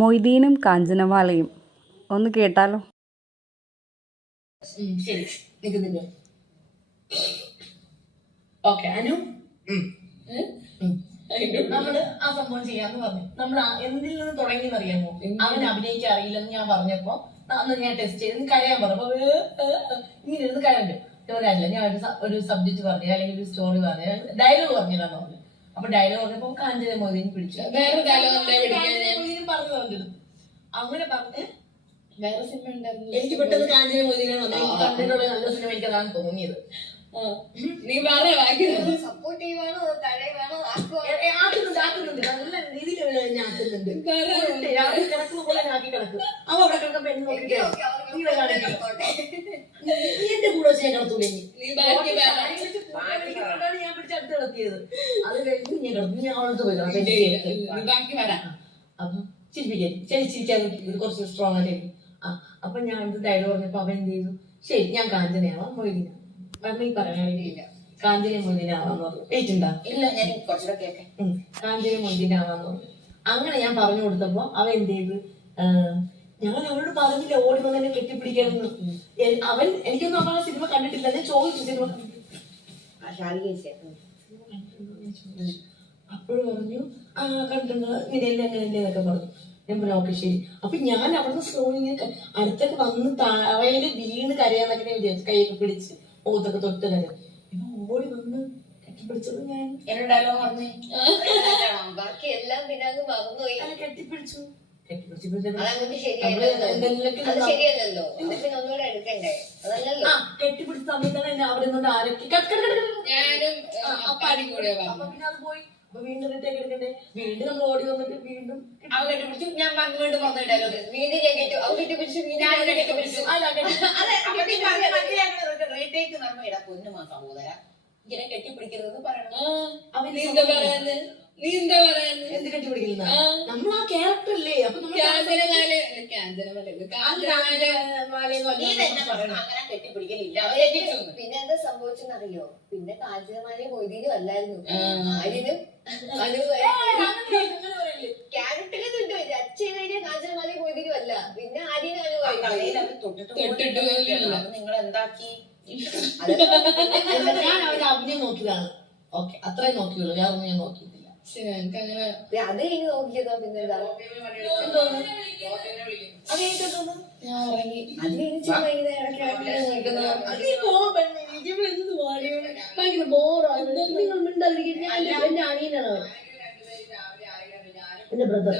മൊയ്തീനും കാഞ്ചനമാലയും ഒന്ന് കേട്ടാലോ? ശരി, നിക്ക്. ഓക്കെ അനു, നമ്മള് ആ സംഭവം ചെയ്യാന്ന് പറഞ്ഞു. നമ്മൾ എന്തിൽ നിന്ന് തുടങ്ങിയെന്ന് അറിയാമോ? അവന് അഭിനയിക്കാൻ അറിയില്ലെന്ന് ഞാൻ പറഞ്ഞപ്പോ അന്ന് ഞാൻ ടെസ്റ്റ് ചെയ്ത് കരയാൻ പറഞ്ഞു. അപ്പൊ ഇങ്ങനെ ഇരുന്ന് കരണ്ട് ചോരാനില്ല. ഞാൻ ഒരു സബ്ജക്ട് പറഞ്ഞു, അല്ലെങ്കിൽ ഒരു സ്റ്റോറി പറഞ്ഞു, ഡയലോഗ് പറഞ്ഞില്ലാന്ന് പറഞ്ഞു. അപ്പൊ ഡയലോഗ് പറഞ്ഞപ്പോ കാഞ്ചന മൊയ്തീൻ പിടിച്ചു. പറഞ്ഞു തന്നിരുന്നു. അങ്ങനെ പറഞ്ഞ് വേറെ സിനിമ ഉണ്ടായിരുന്നു. എനിക്ക് പെട്ടെന്ന് കാഞ്ചന മൊയ്തീനാണ് വന്നത്. എനിക്ക് കണ്ടിട്ടുള്ള നല്ല സിനിമ എനിക്ക് അതാണ് തോന്നിയത്. നീ പറയുന്നത് സപ്പോർട്ടീവാണോ തഴവാണോ ആക്കുന്നുണ്ട് നല്ല രീതിയിൽ ഞാൻ ആക്കുന്നുണ്ട്. കിടക്കുന്ന പോലെ ഞാൻ ആക്കി കിടക്കും. അവ അവിടെ കിടക്കുമ്പോ എന്നെ നോക്കിട്ട് എന്റെ കൂടെ വെച്ച് ഞാൻ കിടത്തൂല. ഞാൻ പിടിച്ചടുത്ത് കിടത്തിയത്. അത് കഴിഞ്ഞ് ഞാൻ കിടന്നു. ഞാൻ അവളത്ത് പോയി അപ്പൊ ചിരിപ്പിക്കാൻ കുറച്ച് സ്ട്രോങ് ആയിട്ട്. അപ്പൊ ഞാൻ ഡയലോഗ് പറഞ്ഞപ്പോ അവൻ എന്ത് ചെയ്തു? ശരി, ഞാൻ കാഞ്ചനയാവാം മൊയ്തീനാവാം. പറഞ്ഞ ഈ പറയാനില്ല. കാഞ്ചന മൊയ്തീനാവാന്ന് പറഞ്ഞു. ഏറ്റുണ്ടാ? ഇല്ല, ഞാൻ കുറച്ചുകൂടെ കേൾക്കാം. കാഞ്ചന മൊയ്തീനാവാന്ന് പറഞ്ഞു. അങ്ങനെ ഞാൻ പറഞ്ഞു കൊടുത്തപ്പോ അവൻ എന്ത് ചെയ്ത്? ഞാൻ അവനോട് പറഞ്ഞില്ല ഓടി വന്ന് എന്നെ കെട്ടിപ്പിടിക്കണമെന്ന്. അവൻ എനിക്കൊന്നും അവൻ ആ സിനിമ കണ്ടിട്ടില്ല. ഞാൻ ചോദിച്ചു സിനിമ അപ്പോഴും പറഞ്ഞു കണ്ടിട്ടുണ്ട് ഇതല്ലേ അങ്ങനെയല്ലേ എന്നൊക്കെ പറഞ്ഞു. ഞാൻ പറഞ്ഞു ഓക്കെ ശരി. അപ്പൊ ഞാൻ അവിടുന്ന് സ്ലോ ഇങ്ങനെ അടുത്തൊക്കെ വന്ന് താഴെ വീണ് കരയാന്നൊക്കെ ഞാൻ വിചാരിച്ചു. കൈയൊക്കെ പിടിച്ച് ഓത്തൊക്കെ തൊട്ട് കരയാൻ. ഓടി വന്ന് കെട്ടിപ്പിടിച്ചത് ഞാൻ എന്നോട് ഡയലോഗ് പറഞ്ഞു. ബാക്കി എല്ലാം പിന്നെ അങ്ങ് മറന്നുപോയി. കെട്ടിപ്പിടിച്ചു. അതങ്ങോട്ട് ശരിയല്ലല്ലോ. പിന്നെ ഒന്നുകൂടെ എടുക്കണ്ടേ? അതല്ലല്ലോ. കെട്ടിപ്പിടിച്ച സമയത്താണ് എന്നെ അവിടെ നിന്നോണ്ട് ആരൊക്കെ ഞാനും അപ്പാടി കൂടെ അപ്പൊ പിന്നെ അത് പോയി. അപ്പൊ വീണ്ടും റിട്ടേക്ക് എടുക്കണ്ടേ? വീണ്ടും നമ്മൾ ഓടി വന്നിട്ട് വീണ്ടും അവ കെട്ടിപ്പിടിച്ചു. ഞാൻ വീണ്ടും പറഞ്ഞു ഡയലോഗ്. വീണ്ടും ഞാൻ കെട്ടി അവ കെട്ടിപ്പിടിച്ചു. റീടേക്ക് നമ്മൾ ഇടാ പൊന്നു സഹോദര ഇങ്ങനെ കെട്ടിപ്പിടിക്കരുതെന്ന് പറയണം. നീ എന്താ പറയുന്നത്? എന്ത് കെട്ടിപ്പിടിക്കുന്ന നമ്മൾ ആ ക്യാരക്ടർ അല്ലേ? അപ്പൊ അങ്ങനെ കെട്ടിപ്പിടിക്കലില്ല. പിന്നെ എന്താ സംഭവിച്ചെന്നറിയോ? പിന്നെ കാഞ്ചനമാലയും മൊയ്തീനും അല്ലായിരുന്നു, ആര്യനും ക്യാരക്ടറിൽ കിട്ടും. അച്ഛൻ കഴിഞ്ഞ കാഞ്ചനമാലയും മൊയ്തീനും അല്ല, പിന്നെ ആര്യനും നിങ്ങൾ എന്താക്കി? ഞാൻ അവരുടെ അഭിനയം നോക്കിയതാണ്. ഓക്കെ, അത്രയും നോക്കിയുള്ളൂ. ഞാനൊന്നും ഞാൻ നോക്കിയിട്ടില്ല. അത് കഴിഞ്ഞ് നോക്കിയതാ. പിന്നെ ഭയങ്കര ബോറാണ്. നിങ്ങൾ മിണ്ടാതിരിക്കും. എന്റെ അനിയനാണ് എന്റെ ബ്രദർ.